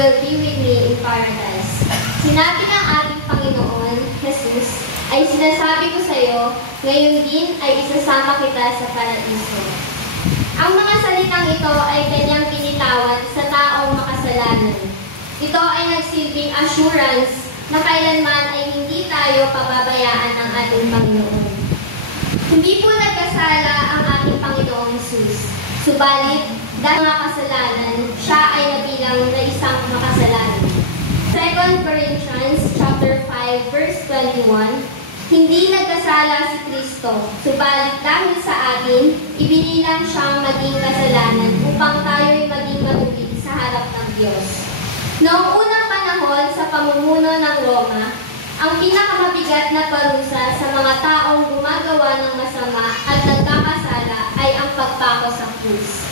will be with me in paradise. Sinabi ng ating Panginoon, Jesus, ay sinasabi ko sa iyo, ngayon din ay isasama kita sa paraiso. Ang mga salitang ito ay kanyang binitawan sa taong makasalanan. Ito ay nagsilbing assurance na kailanman ay hindi tayo pababayaan ng ating Panginoon. Hindi po nagkasala ang ating Panginoong Jesus. Subalit, dahil mga kasalanan, siya ay nabilang na isang makasalanan. 2 Corinthians chapter 5, verse 21, hindi nagkasala si Kristo, subalit dahil sa atin, ibinilang siyang maging kasalanan upang tayo'y maging matuwid sa harap ng Diyos. Noong unang panahon sa pamumuno ng Roma, ang pinakamabigat na parusa sa mga taong gumagawa ng masama at nagkakasala ay ang pagpako sa krus.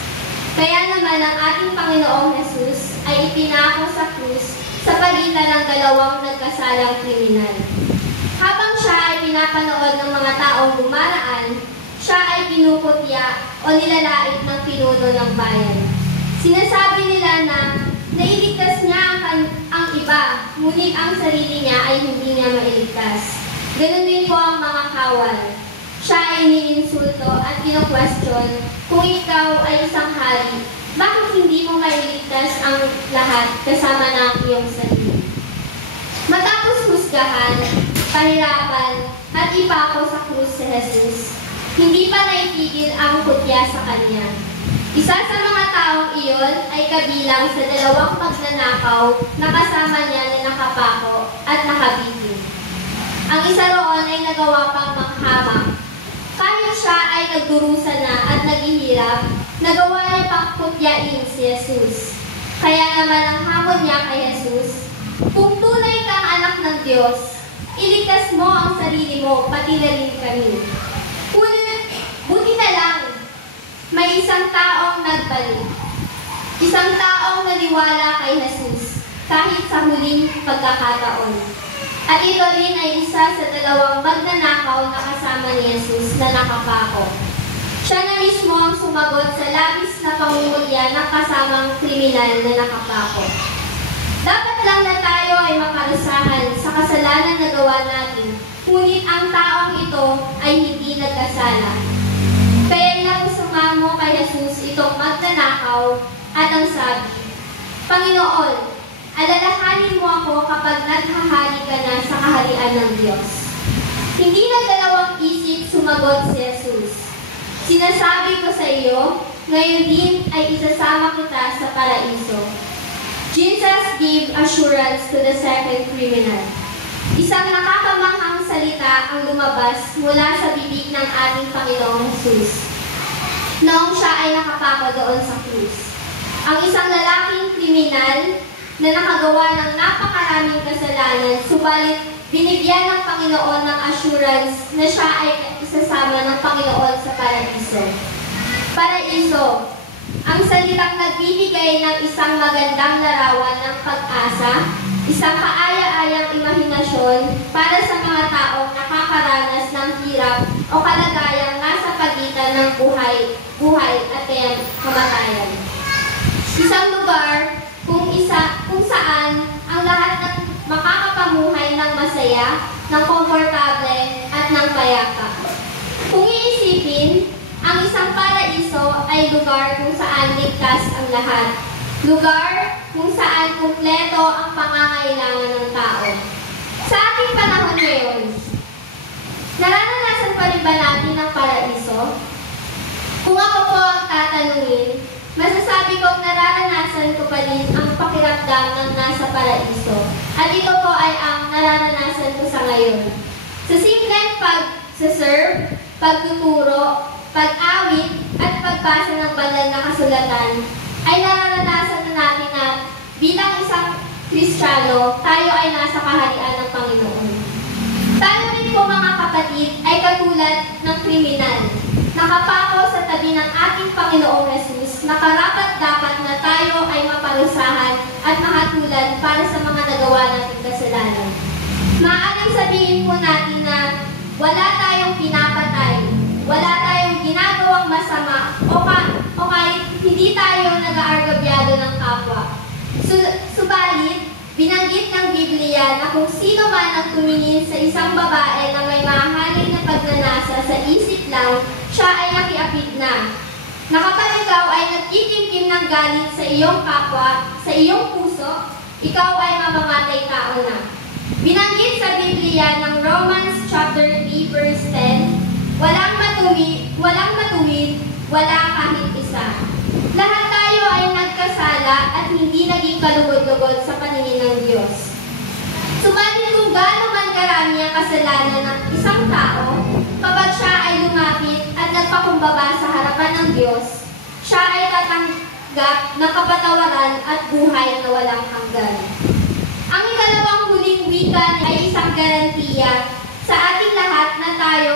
Kaya naman ang ating Panginoong Jesus ay ipinako sa krus sa pagitan ng dalawang nagkasalang kriminal. Habang siya ay pinapanood ng mga taong gumaraan, siya ay pinuputya o nilalait ng pinuno ng bayan. Sinasabi nila na nailigtas niya ang iba, ngunit ang sarili niya ay hindi niya mailigtas. Ganun din po ang mga kawal. Siya ay iniinsulto at kino-question kung ikaw ay isang hari, bakit hindi mo mailigtas ang lahat kasama ng iyong sarili? Matapos husgahan, pahirapan, at ipako sa krus si Jesus, hindi pa naitigil ang putya sa kanya. Isa sa mga taong iyon ay kabilang sa dalawang magnanakaw na kasama niya na nakapako at nakabitin. Ang isa roon ay nagawa pang manghamak. Kahit siya ay nagdurusa na at naghihirap, nagawa niya pang putyain si Jesus. Kaya naman ang hamon niya kay Jesus, kung tunay kang anak ng Diyos, iligtas mo ang sarili mo, pati na rin kami. Buti na lang, may isang taong nagbalik. Isang taong naniwala kay Jesus, kahit sa huling pagkakataon. At ito rin ay isa sa dalawang magnanakaw na kasama ni Jesus na nakapako. Siya na mismo ang sumagot sa labis na pangungulya ng kasamang kriminal na nakapako. Dapat lang na tayo ay maparusahan sa kasalanan na gawa natin, ngunit ang taong ito ay hindi nagkasala. Kaya ilang sumamo kay Jesus itong magnanakaw at ang sabi, Panginoon, alalahanin mo ako kapag naghahari ka na sa kaharian ng Diyos. Hindi nagdalawang isip sumagot si Jesus. Sinasabi ko sa iyo, ngayon din ay isasama kita sa paraiso. Jesus gave assurance to the second criminal. Isang nakakamanghang salita ang lumabas mula sa bibig ng ating Panginoong Jesus noong siya ay nakapako doon sa krus. Ang isang lalaking kriminal na nakagawa ng napakaraming kasalanan, subalit binigyan ng Panginoon ng assurance na siya ay isasama ng Panginoon sa paraiso. Paraiso, ang salitang nagbibigay ng isang magandang larawan ng pag-asa, isang kaaya-ayang imahinasyon para sa mga taong nakakaranas ng hirap o kalagayang nasa pagitan ng buhay at kamatayan. Isang lugar kung saan ang lahat ng makakapamuhay ng masaya, ng komportable at ng payapa. Kung iisipin, ang isang paraiso ay lugar kung saan ligtas ang lahat. Lugar kung saan kumpleto ang pangangailangan ng tao. Sa ating panahon ngayon, nararanasan pa rin ba natin ang paraiso? Kung ako po ang tatanungin, masasabi kong nararanasan ko pa rin ang pakiramdam ng nasa paraiso. At ito po ay ang nararanasan ko sa ngayon. Sa simpleng pag-serve, pagtuturo, pag-awit, at pagbasa ng banal na kasulatan, ay nararanasan na natin na bilang isang Kristiyano, tayo ay nasa kaharian ng Panginoon. Tayo rin po mga kapatid ay katulad ng kriminal. Nakapako sa tabi ng ating Panginoong Jesus na karapat-dapat na tayo ay maparusahan at mahatulan para sa mga nagawa nating kasalanan. Maaaring sabihin po natin na wala tayong pinapatay, wala tayong ginagawang masama, o kahit hindi tayo nag-aargabyado ng kapwa. Subalit, Binanggit ng Biblia na kung sino man ang tumingin sa isang babae na may mahalin na pagnanasa sa isip lang, siya ay nakiapid na. Na kapag ikaw ay nagkikimkim ng galit sa iyong kapwa, sa iyong puso, ikaw ay mamamatay tao na. Binanggit sa Biblia ng Romans chapter 3 verse 10, walang matuwid, wala kahit isa. Lahat tayo ay nagkasala at hindi naging kalugod-lugod sa paningin ng Diyos. Subalit kung gaano man karami ang kasalanan ng isang tao, kapag siya ay lumapit at nagpakumbaba sa harapan ng Diyos, siya ay tatanggap ng kapatawaran at buhay na walang hanggan. Ang ikalawang huling wika ay isang garantiya sa ating lahat na tayo